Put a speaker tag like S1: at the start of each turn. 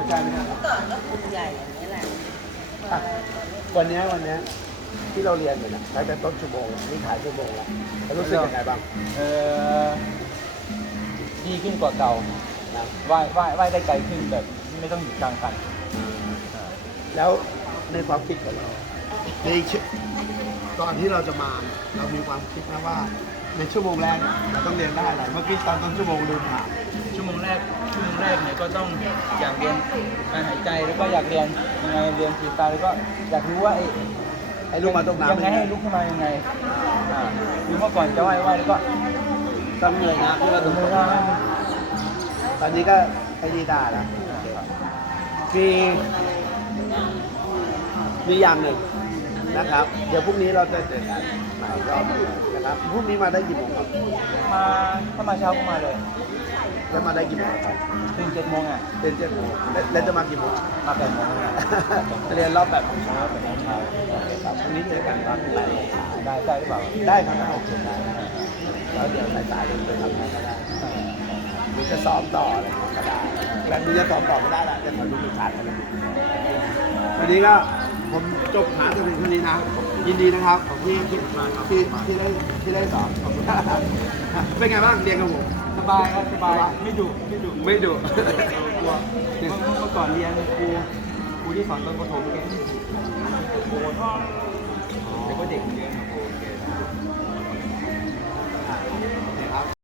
S1: ใช่ไหมครับ
S2: เมื่อก่อนก็กลุ่มใหญ่อย่างนี้แหละ
S1: วันนี้ที่เราเรียนกันนะใช้แต่ต้นชั่วโมงนี่ขายชั่วโมงแล้วรู้สึกยังไงบ้าง
S3: เออดีขึ้นกว่าเก่า
S1: นะ
S3: ว่ายได้ไกลขึ้นแบบไม่ต้องอยู่กลางกัน
S1: แล้วในความคิดของเราในตอนที่เราจะมาเนี่ยเรามีความคิดนะว่าในชั่วโมงแรกเนี่ยเราต้องเรียนได้อะไรเมื่อกี้ตอนต้นชั่วโมงลืมถาม
S3: ชั่วโมงแรกเนี่ยก็ต้องอยากเรียนการหายใจแล้วก็อยากเรียนยังไงเรียนฟรีสไตล์แล้วก็อยากรู้ว่า
S1: ไอ้ลูกมาตรงน้ำ
S3: ยังไงให้ลุกขึ้นมายังไงคือเมื่อก่อนจะว่ายแล้วก็
S1: ต้องเหนื่อยนะที่ว่าตรง
S3: ไม่
S1: น้
S3: ได้
S1: ำตอนนี้ก็ไอ้นี่ได้แล้วมีอย่างหนึ่งนะครับ เดี๋ยวพรุ่งนี้เราจะเจอกันใหม่รอบนะครับพรุ่งนี้มาได้กี่โมงครับ
S3: มาถ้ามาเช้าก็มาเลย
S1: แล้วมาได้กี่โมงครับ
S3: ตื่น7 โมงอ่ะ
S1: เป็น7 โมงแล้วจะมากี่โมง
S3: มา8 โมงอ่ะ
S1: เรียนรอบแบบของ
S3: เช้า8 โมงเช้า
S1: ครับพรุ่งนี้เจอกันตอนไหน
S3: ได้หรือเปล่า
S1: ได้ครับโอเคได้แล้วเดี๋ยวสายๆเราไปทำงานก็ได้หรือจะซ้อมต่ออะไรก็ได้แล้วนี่จะซ้อมต่อไม่ได้ละจะมาดูมีชาร์จกันวันนี้ก็ผมจบหาตัวเองเท่านี้นะยินดีนะครับของที่ได้สอนขอบคุณเป็นไงบ้างเรียนกับผม
S3: สบายครับสบายไม่ดุ
S1: ไม่ดุ
S3: กลัวเมื่อก่อนเรียนครูที่สอนตอนประถมแกโหดแต่ก็เด็กเรียนโอเค